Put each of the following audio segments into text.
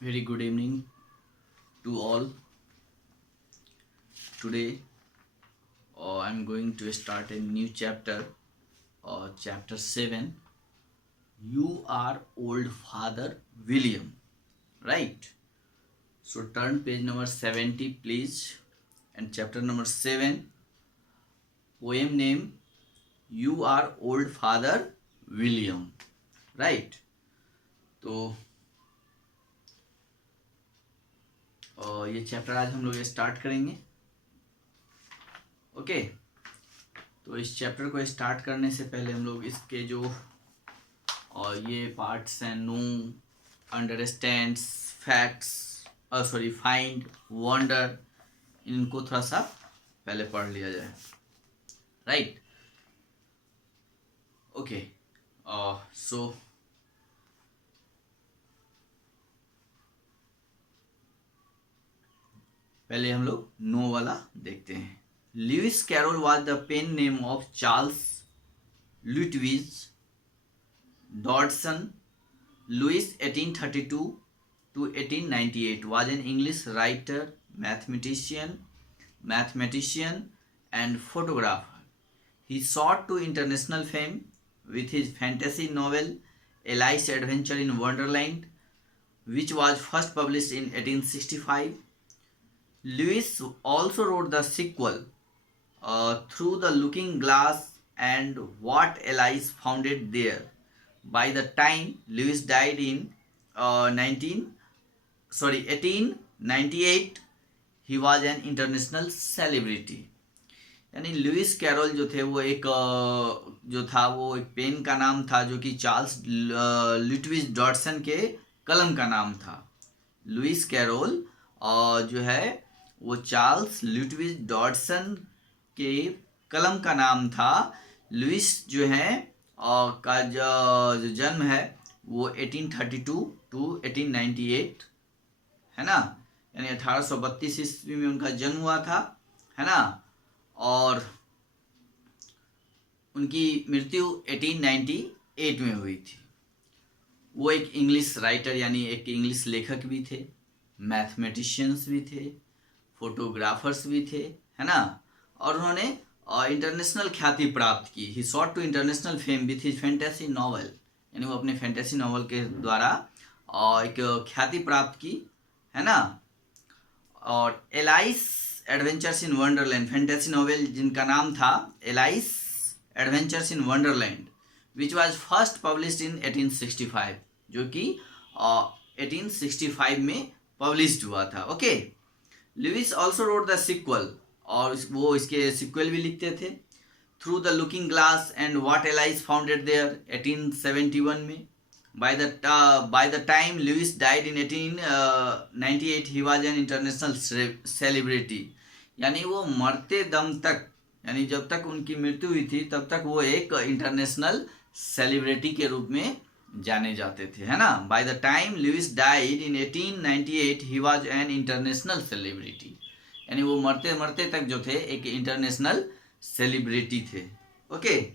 Very good evening to all. Today, I'm going to start a new chapter, chapter 7. You are old father William, right? So turn page number 70, please. And chapter number 7, poem name You are old father William, right? तो ये chapter आज हम लोग start करेंगे. Okay. तो इस chapter को start करने से पहले हम लोग इसके जो और ये पार्ट्स हैं, no, understands, facts, sorry, find, wonder, इनको थोड़ा सा पहले पढ़ लिया जाए, राइट? ओके. सो पहले हम लोग नो वाला देखते हैं. Lewis Carroll was the pen name of Charles Lutwidge Dodson. Louis 1832 to 1898 was an English writer, mathematician and photographer. He sought to international fame with his fantasy novel Alice's Adventure in Wonderland, which was first published in 1865. Lewis also wrote the sequel, Through the Looking Glass and What Alice Found There. By the time Lewis died in 1898, he was an international celebrity. यानी Lewis carol जो थे वो एक pen का नाम था जो कि चार्ल्स लुटविज डॉटसन के कलम का नाम था. लुइस कैरोल जो है वो चार्ल्स लुटविज डॉटसन के कलम का नाम था. लुइस जो है का जो जन्म है वो 1832 टू 1898 है ना, यानी 1832 ईस्वी में उनका जन्म हुआ था, है ना. और उनकी मृत्यु 1898 में हुई थी. वो एक इंग्लिश राइटर यानी एक इंग्लिश लेखक भी थे, मैथमेटिशियंस भी थे, फोटोग्राफर्स भी थे, है ना. और उन्होंने इंटरनेशनल ख्याति प्राप्त की. He sought to international fame with his fantasy novel, यानी वो अपने फैंटेसी नॉवल के द्वारा एक ख्याति प्राप्त की, है ना. और Alice adventures in Wonderland, fantasy novel जिनका नाम था Alice adventures in Wonderland, which was first published in 1865, जो कि 1865 में पब्लिश्ड हुआ था. Okay. Lewis also wrote the sequel, और वो इसके सिक्वल भी लिखते थे. Through the looking glass and what Alice founded there 1871 में. By the time Lewis died in 1898 he was an international celebrity, यानी वो मरते दम तक, यानी जब तक उनकी मृत्यु हुई थी तब तक वो एक इंटरनेशनल सेलिब्रिटी के रूप में जाने जाते थे, है ना. By the time Lewis died in 1898 he was an international celebrity, यानी वो मरते मरते तक जो थे एक इंटरनेशनल सेलिब्रिटी थे. ओके.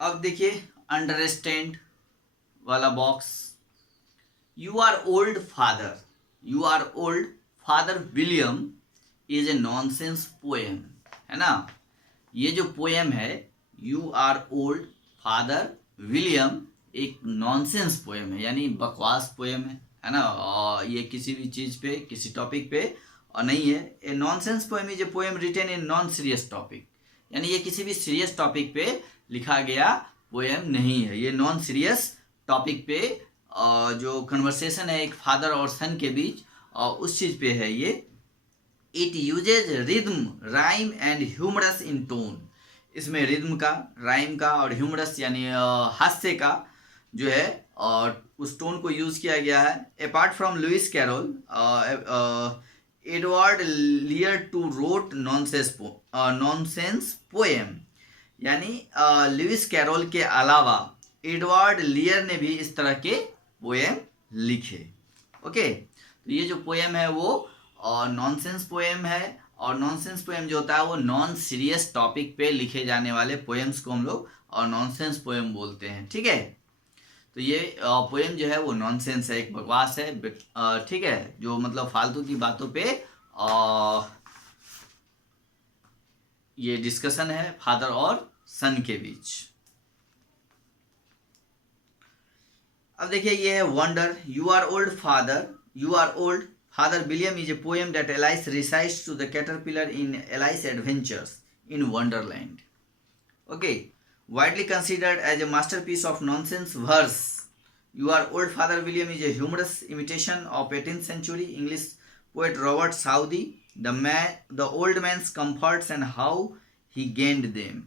अब देखिए अंडरस्टैंड वाला box. You are old father William is a nonsense poem, है ना. ये जो पोएम है you are old father William एक नॉनसेंस पोएम है, यानी बकवास पोएम है ना. और ये किसी भी चीज़ पे, किसी टॉपिक पे और नहीं है. A nonsense poem is a poem written in non serious topic, यानी ये किसी भी सीरियस टॉपिक पे लिखा गया पोएम नहीं है. ये नॉन सीरियस टॉपिक पे जो कन्वर्सेशन है एक फादर और सन के बीच, उस चीज़ पे है ये. It uses rhythm, rhyme and humorous in tone. इसमें रिदम का, राइम का और ह्यूमरस यानी हास्य का जो है और उस टोन को यूज़ किया गया है. Apart from Lewis Carroll, Edward Lear too wrote nonsense poem, यानी लुइस कैरोल के अलावा एडवर्ड लियर ने भी इस तरह के पोएम लिखे. ओके. तो ये जो पोएम है वो नॉनसेंस पोएम है, और नॉनसेंस पोएम जो होता है वो नॉन सीरियस टॉपिक पे लिखे जाने वाले पोएम्स को हम लोग और नॉनसेंस पोएम बोलते हैं. ठीक है. तो ये पोएम जो है वो नॉनसेंस है, एक बकवास है, ठीक है, जो मतलब फालतू की बातों पे ये डिस्कशन है फादर और सन के बीच। अब देखिए ये है wonder. You are old father, you are old father William is a poem that Alice recites to the caterpillar in Alice adventures in Wonderland. Okay, widely considered as a masterpiece of nonsense verse. You Are Old Father William is a humorous imitation of 18th century English poet Robert Southey, the old man's comforts and how he gained them.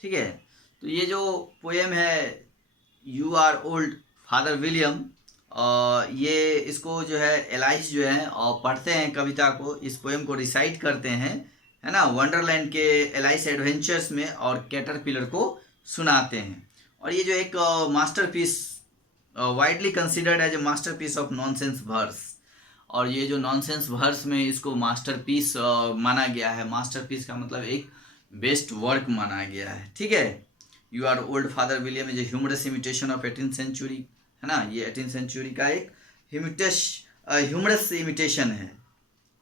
ठीक है, तो ये जो poem है you are old father William, ये इसको जो है एलाइस जो है और पढ़ते हैं कविता को, इस पोएम को रिसाइट करते हैं, है ना, वंडरलैंड के एलाइस एडवेंचर्स में, और कैटरपिलर को सुनाते हैं। और ये जो एक masterpiece, widely considered as a masterpiece of nonsense verse, और ये जो नॉनसेंस वर्स में इसको मास्टरपीस माना गया है। मास्टरपीस का मतलब एक बेस्ट वर्क माना गया है। ठीक है, you are old father William is a humorous imitation of 18th century, है ना, ये 18th सेंचुरी का एक ह्यूमरस इमिटेशन है।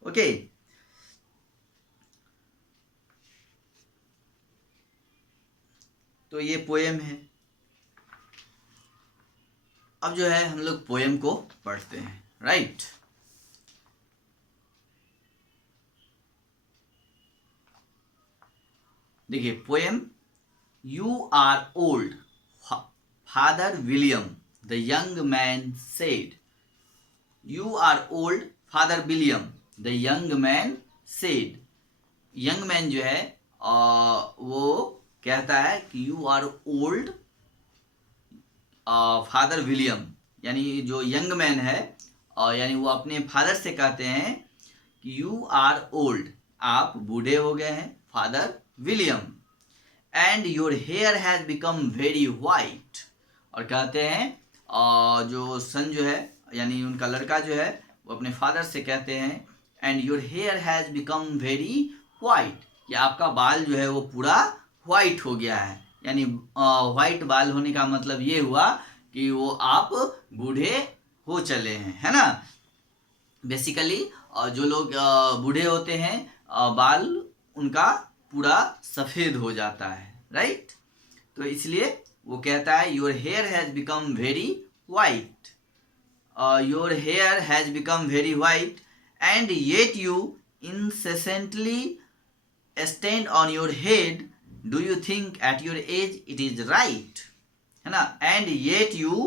ओके, तो ये पोएम है। अब जो है हम लोग पोएम को पढ़ते हैं, राइट। देखिए poem, you are old father William the young man said. You are old father William the young man said. Young man जो है वो कहता है कि you are old father William, यानी जो यंग मैन है, यानी वो अपने फादर से कहते हैं कि यू आर ओल्ड, आप बूढ़े हो गए हैं, father William, and your hair has become very white. और कहते हैं जो सन जो है, यानी उनका लड़का जो है, वो अपने फादर से कहते हैं and your hair has become very white, कि आपका बाल जो है वो पूरा वाइट हो गया है। यानी वाइट बाल होने का मतलब ये हुआ कि वो आप बूढ़े हो चले हैं, है ना। बेसिकली जो लोग बूढ़े होते हैं, बाल उनका पूरा सफ़ेद हो जाता है, राइट। तो इसलिए वो कहता है your hair has become very white, your hair has become very white and yet you incessantly stand on your head, do you think at your age it is right, है ना। and yet you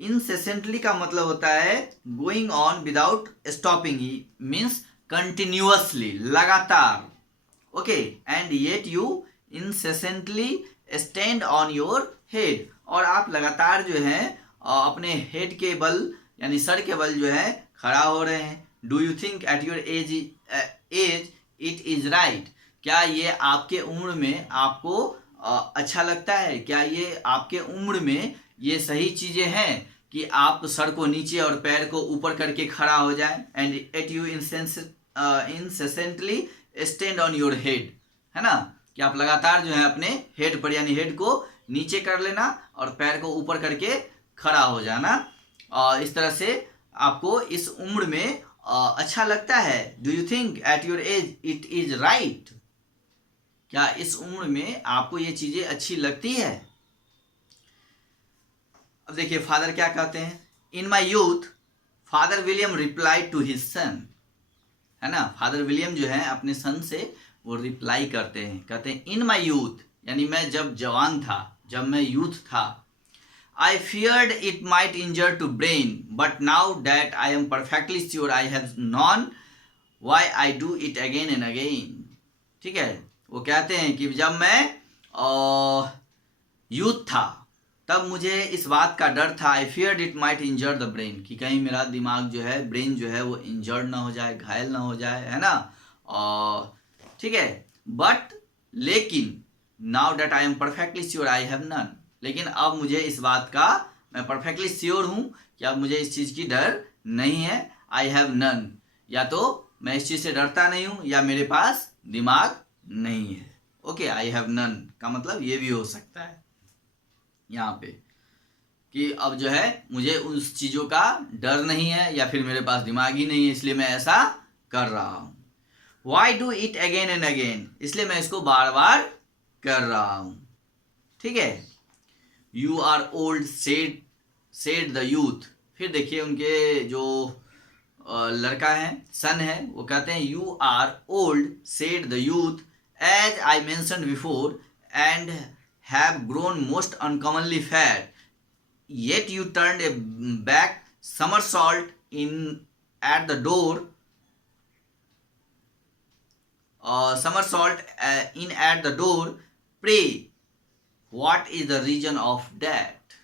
incessantly का मतलब होता है going on without stopping, means continuously, लगातार। Okay, and yet you incessantly stand on your head, और आप लगातार जो है अपने हेड के बल, यानी सर के बल जो है खड़ा हो रहे हैं। Do you think at your age it is right, क्या ये आपके उम्र में आपको अच्छा लगता है, क्या ये आपके उम्र में ये सही चीज़ें हैं कि आप सर को नीचे और पैर को ऊपर करके खड़ा हो जाएं। And yet you incessantly stand on your head, है ना, कि आप लगातार जो है अपने हेड पर, यानी हेड को नीचे कर लेना और पैर को ऊपर करके खड़ा हो जाना। इस तरह से आपको इस उम्र में अच्छा लगता है। Do you think at your age it is right, क्या इस उम्र में आपको ये चीजें अच्छी लगती है। अब देखिए फादर क्या कहते हैं, in my youth father William reply to his son, है ना। फादर विलियम जो है अपने सन से वो रिप्लाई करते हैं, कहते हैं इन माई यूथ, यानी मैं जब जवान था, जब मैं यूथ था, I feared it might injure to brain, but now that I am perfectly sure I have known why I do it again and again. ठीक है, वो कहते हैं कि जब मैं यूथ था तब मुझे इस बात का डर था, I feared it might injure the brain, कि कहीं मेरा दिमाग जो है, ब्रेन जो है वो इंजर्ड ना हो जाए, घायल ना हो जाए, है ना। ठीक है, बट लेकिन now that I am perfectly sure I have none, लेकिन अब मुझे इस बात का, मैं परफेक्टली श्योर हूँ कि अब मुझे इस चीज़ की डर नहीं है। आई हैव नन, या तो मैं इस चीज़ से डरता नहीं हूँ या मेरे पास दिमाग नहीं है। ओके, आई हैव नन का मतलब ये भी हो सकता है। यहाँ पे कि अब जो है मुझे उस चीज़ों का डर नहीं है या फिर मेरे पास दिमाग ही नहीं है, इसलिए मैं ऐसा कर रहा हूँ। Why do it again and again, इसलिए मैं इसको बार बार कर रहा हूँ। ठीक है, you are old said the youth. फिर देखिए उनके जो लड़का है, सन है, वो कहते हैं you are old said the youth as I mentioned before and have grown most uncommonly fat yet you turned a back somersault in at the door in at the door. Pray, what is the reason of that?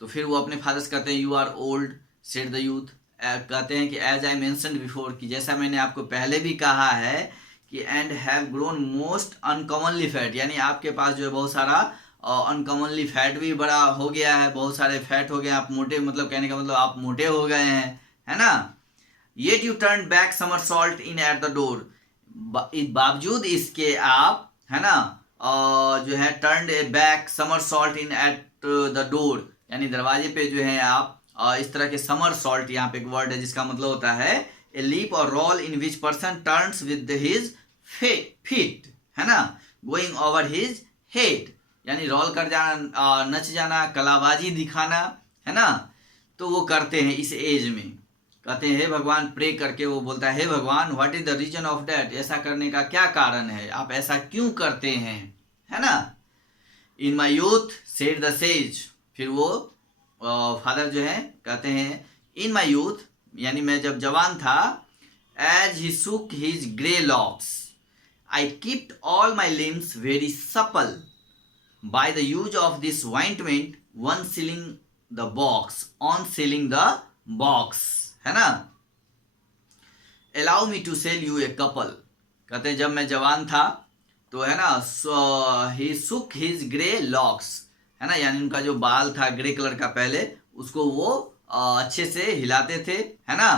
तो फिर वो अपने father से कहते हैं you are old said the youth, कहते हैं कि एज आई मेंशन्ड बिफोर, कि जैसा मैंने आपको पहले भी कहा है कि and have grown most uncommonly fat, यानी आपके पास जो है बहुत सारा अनकॉमनली फैट भी बड़ा हो गया है, बहुत सारे फैट हो गए, आप मोटे, मतलब कहने का मतलब आप मोटे हो गए हैं, है ना। Yet U turn back somersault in at the door, बावजूद इसके आप, है ना, जो है turn A back somersault in at the door, यानी दरवाजे पे जो है आप इस तरह के समरसॉल्ट, यहाँ पे एक वर्ड है जिसका मतलब होता है ए लीप और roll in which person turns with his feet, है ना, गोइंग ओवर हिज हेड, यानी रोल कर जाना, नच जाना, कलाबाजी दिखाना, है ना। तो वो करते हैं इस एज में, कहते हैं हे भगवान, प्रे करके वो बोलता है हे भगवान, what is the reason of that, ऐसा करने का क्या कारण है, आप ऐसा क्यों करते हैं, है ना। In my youth said the sage, फिर वो फादर जो है कहते हैं इन माई यूथ, यानी मैं जब जवान था, as he shook his grey locks I kept all my limbs very supple by the use of this ointment one sealing the box on sealing the box, है ना। allow me to sell you a couple, कहते हैं जब मैं जवान था तो, है ना, he shook his grey locks, है ना, यानी उनका जो बाल था ग्रे कलर का पहले, उसको वो अच्छे से हिलाते थे, है ना,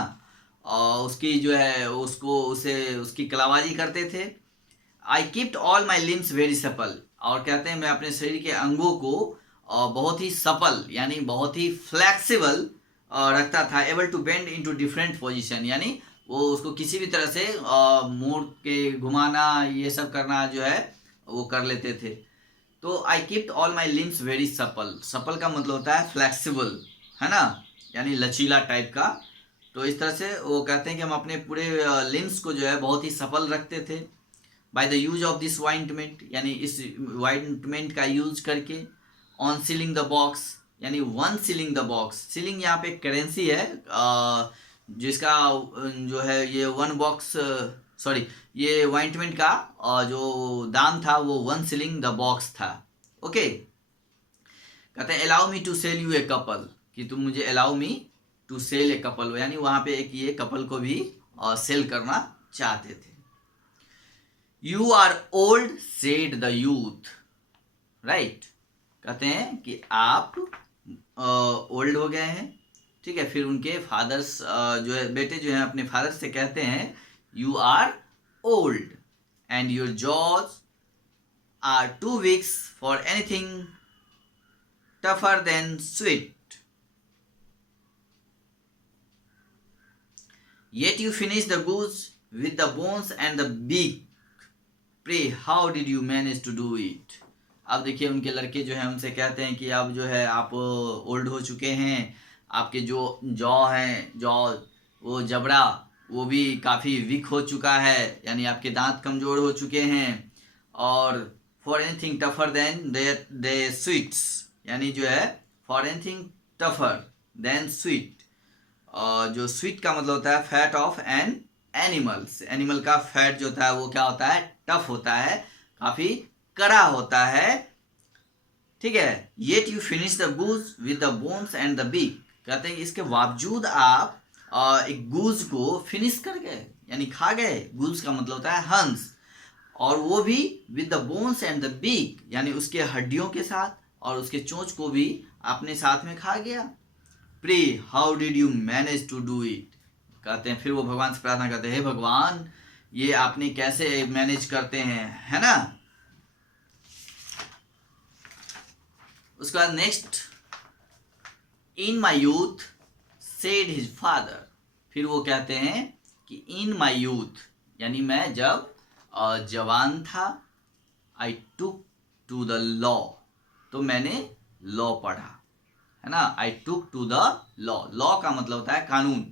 उसकी जो है उसकी कलाबाजी करते थे। I kept all my limbs very supple, और कहते हैं मैं अपने शरीर के अंगों को बहुत ही सपल, यानी बहुत ही फ्लैक्सिबल रखता था। Able to bend into different position, यानी वो उसको किसी भी तरह से मोड़ के घुमाना, ये सब करना जो है वो कर लेते थे। तो I kept all my limbs very supple, supple का मतलब होता है फ्लैक्सिबल, है ना, यानी लचीला टाइप का। तो इस तरह से वो कहते हैं कि हम अपने पूरे लिम्स को जो है बहुत ही सफल रखते थे। By the use of this ointment, यानी इस ऑइंटमेंट का यूज करके। ऑन सीलिंग द बॉक्स, यानी one shilling the box, shilling यहाँ पे करेंसी है जिसका जो है ये वन बॉक्स, सॉरी, ये ऑइंटमेंट का जो दाम था वो वन सीलिंग द बॉक्स था। ओके, कहते हैं allow me to sell you a couple, कि तुम मुझे allow me to sell a couple, यानी वहां पे एक ये कपल को भी सेल करना चाहते थे। You are old said the youth, right, कहते हैं कि आप ओल्ड हो गए हैं, ठीक है। फिर उनके फादर्स जो है बेटे जो है अपने फादर से कहते हैं you are old and your jaws are too weak for anything tougher than suet, yet you finish the goose with the bones and the beak, pray how did you manage to do it। अब देखिए उनके लड़के जो है उनसे कहते हैं कि अब जो है आप ओल्ड हो चुके हैं, आपके जो जॉ हैं, जॉ वो जबड़ा वो भी काफ़ी वीक हो चुका है, यानी आपके दांत कमज़ोर हो चुके हैं। और for anything tougher than the suets, यानी जो है for anything tougher than suet, जो स्वीट का मतलब होता है fat of an animals, animal का फैट जो होता है वो क्या होता है, टफ होता है, काफ़ी कड़ा होता है, ठीक है। Yet you finish the goose with the bones and the beak, कहते हैं कि इसके बावजूद आप एक गूज को फिनिश कर गए, यानी खा गए। गूज का मतलब होता है हंस, और वो भी with the bones and the beak, यानी उसके हड्डियों के साथ और उसके चोंच को भी आपने साथ में खा गया। Pray how did you manage to do it, कहते हैं फिर वो भगवान से प्रार्थना करते हैं हे भगवान ये आपने कैसे मैनेज करते हैं, है ना। उसके बाद next, in my youth said his father, फिर वो कहते हैं कि इन माई यूथ यानी मैं जब जवान था, आई टुक टू द लॉ, तो मैंने लॉ पढ़ा, है ना। आई took to the law, law का मतलब होता है कानून,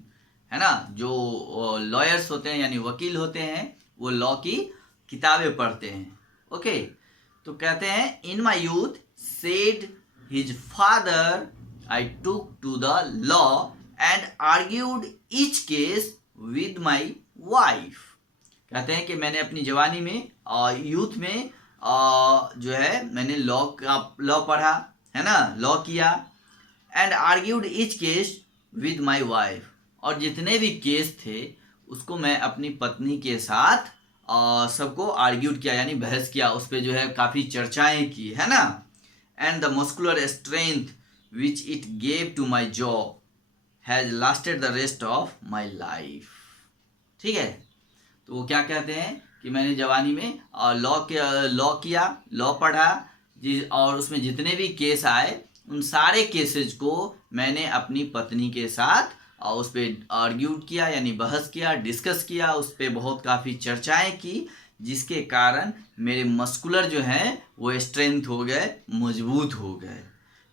है ना। जो लॉयर्स होते हैं यानी वकील होते हैं, वो लॉ की किताबें पढ़ते हैं। ओके, तो कहते हैं in my youth said his father I took to the law and argued each case with my wife. कहते हैं कि मैंने अपनी जवानी में यूथ में जो है मैंने लॉ पढ़ा, है ना, लॉ किया, and argued each case with my wife, और जितने भी केस थे उसको मैं अपनी पत्नी के साथ सबको आर्ग्यूड किया यानी बहस किया, उस पर जो है काफ़ी चर्चाएं की, है ना। And the muscular strength which it gave to my jaw has lasted the rest of my life. ठीक है, तो वो क्या कहते हैं कि मैंने जवानी में लॉ किया, लॉ पढ़ा और उसमें जितने भी केस आए उन सारे केसेज को मैंने अपनी पत्नी के साथ और उस पर आर्ग्यूड किया यानी बहस किया, डिस्कस किया, उस पर बहुत काफ़ी चर्चाएं की, जिसके कारण मेरे मस्कुलर जो हैं वो स्ट्रेंथ हो गए, मजबूत हो गए।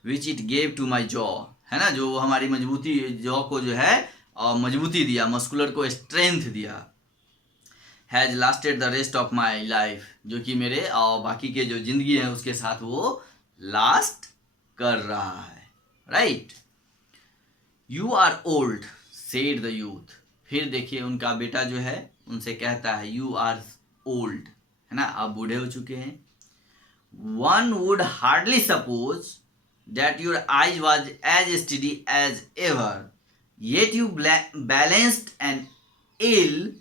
Which it gave to my jaw, है ना, जो हमारी मजबूती जॉ को जो है मजबूती दिया, मस्कुलर को स्ट्रेंथ दिया। Has lasted the rest of my life, जो कि मेरे बाकी के जो जिंदगी है उसके साथ वो लास्ट कर रहा है। Right, you are old said the youth, फिर देखिए उनका बेटा जो है उनसे कहता है यू आर ओल्ड, है ना, आप बूढ़े हो चुके हैं। One would hardly suppose that your eyes was as steady as ever, yet you balanced an eel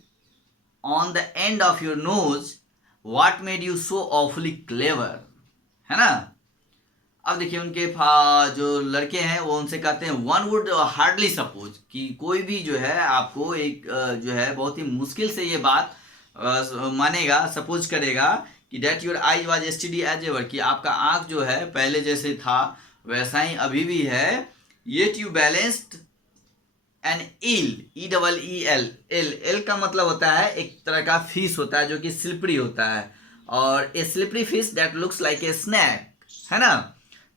on the end of your nose, what made you so awfully clever, है ना। अब देखिए उनके जो लड़के हैं वो उनसे कहते हैं वन वुड हार्डली सपोज, कि कोई भी जो है आपको एक जो है बहुत ही मुश्किल से ये बात मानेगा, सपोज करेगा कि that your eye was steady as ever, कि आपका आँख जो है पहले जैसे था वैसा ही अभी भी है। Yet you balanced an eel का मतलब होता है एक तरह का फिश होता है जो कि स्लिपरी होता है, और a slippery fish that looks like a snack, है ना।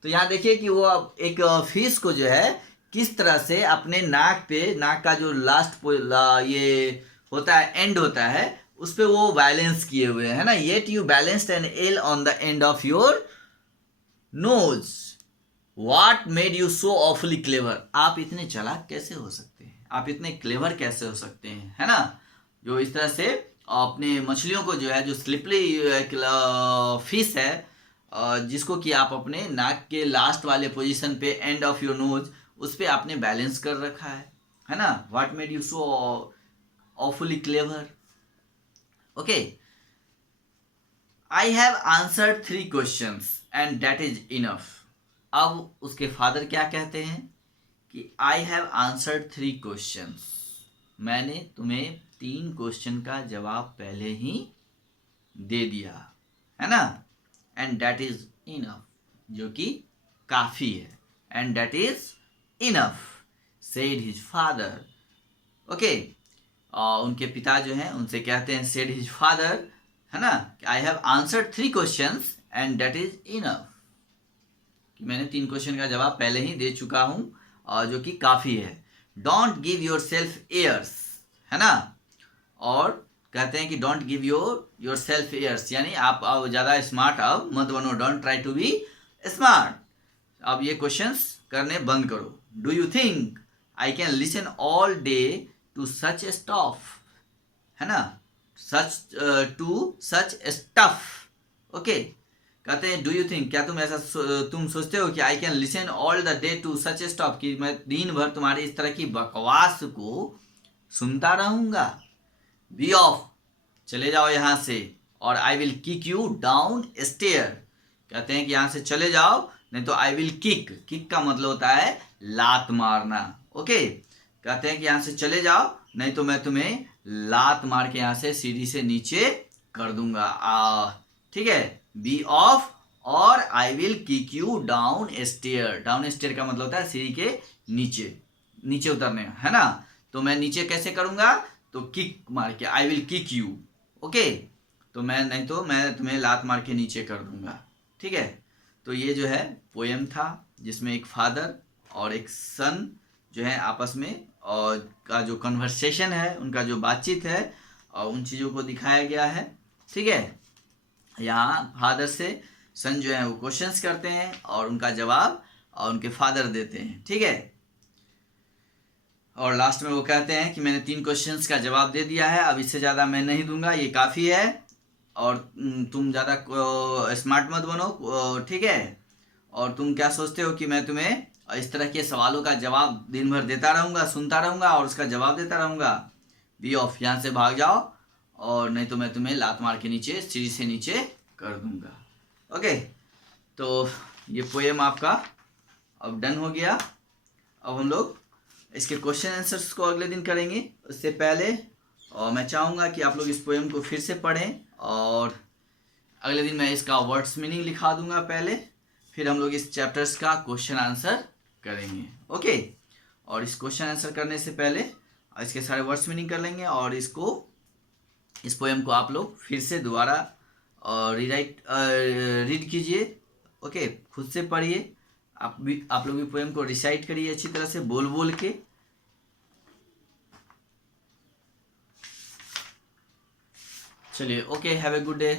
तो यहाँ देखिए कि वो एक फिश को जो है किस तरह से अपने नाक पे, नाक का जो लास्ट ये होता है, एंड होता है, उस पे वो बैलेंस किए हुए हैं, है ना। Yet you balanced an eel on the end of your nose, What made you so awfully clever? आप इतने चालाक कैसे हो सकते हैं, आप इतने क्लेवर कैसे हो सकते हैं, है ना। जो इस तरह से अपने मछलियों को जो है, जो स्लिपरी फिश है जिसको कि आप अपने नाक के लास्ट वाले पोजीशन पे, एंड ऑफ योर नोज, उस पे आपने बैलेंस कर रखा है ना। What made you so awfully clever? Okay, I have answered 3 questions and that is enough. अब उसके फादर क्या कहते हैं कि आई हैव आंसर्ड 3 क्वेश्चंस, मैंने तुम्हें 3 क्वेश्चन का जवाब पहले ही दे दिया, है ना। एंड दैट इज इनफ, जो कि काफ़ी है, and that is enough said his father. Okay, उनके पिता जो हैं उनसे कहते हैं सेड हिज फादर, है ना, I have answered 3 questions and that is enough, मैंने 3 क्वेश्चन का जवाब पहले ही दे चुका हूं और जो कि काफ़ी है। Don't give yourself airs, है ना, और कहते हैं कि don't give yourself airs, यानी आप ज़्यादा स्मार्ट अब मत बनो, don't try to be smart. अब ये क्वेश्चंस करने बंद करो। Do you think I can listen all day to such stuff, है ना, such to such stuff. Okay, कहते हैं डू यू थिंक, क्या तुम सोचते हो कि I can listen all the day to such stuff, कि मैं दिन भर तुम्हारी इस तरह की बकवास को सुनता रहूंगा। बी ऑफ, चले जाओ यहाँ से, और I will kick you down stair, कहते हैं कि यहाँ से चले जाओ नहीं तो आई विल किक, किक का मतलब होता है लात मारना। ओके, कहते हैं कि यहाँ से चले जाओ नहीं तो मैं तुम्हें लात मार के यहाँ से सीढ़ी से नीचे कर दूंगा। ठीक है, बी ऑफ और I will kick you down stair. Down stair का मतलब होता है सीढ़ी के नीचे, नीचे उतरने, है ना। तो मैं नीचे कैसे करूंगा, तो किक मार के, आई विल किक यू। ओके, तो मैं नहीं तो मैं तुम्हें लात मार के नीचे कर दूंगा, ठीक है। तो ये जो है पोएम था जिसमें एक फादर और एक सन जो है आपस में और का जो कन्वर्सेशन है, उनका जो बातचीत है और उन चीज़ों को दिखाया गया है, ठीक है। यहाँ फादर से सन जो है वो क्वेश्चंस करते हैं और उनका जवाब और उनके फादर देते हैं, ठीक है। और लास्ट में वो कहते हैं कि मैंने 3 क्वेश्चंस का जवाब दे दिया है, अब इससे ज़्यादा मैं नहीं दूंगा, ये काफ़ी है। और तुम ज़्यादा स्मार्ट मत बनो, ठीक है। और तुम क्या सोचते हो कि मैं तुम्हें इस तरह के सवालों का जवाब दिन भर देता रहूँगा, सुनता रहूँगा और उसका जवाब देता रहूँगा। बी ऑफ, यहाँ से भाग जाओ, और नहीं तो मैं तुम्हें लात मार के नीचे, सीढ़ी से नीचे कर दूँगा। ओके, तो ये पोएम आपका अब डन हो गया। अब हम लोग इसके क्वेश्चन आंसर्स को अगले दिन करेंगे। उससे पहले और मैं चाहूँगा कि आप लोग इस पोएम को फिर से पढ़ें, और अगले दिन मैं इसका वर्ड्स मीनिंग लिखा दूंगा पहले, फिर हम लोग इस चैप्टर्स का क्वेश्चन आंसर करेंगे। ओके, और इस क्वेश्चन आंसर करने से पहले इसके सारे वर्ड्स मीनिंग कर लेंगे, और इस पोएम को आप लोग फिर से दोबारा रीड कीजिए। ओके, खुद से पढ़िए, आप लोग भी पोएम को रिसाइट करिए अच्छी तरह से, बोल बोल के। चलिए, okay, have a good day.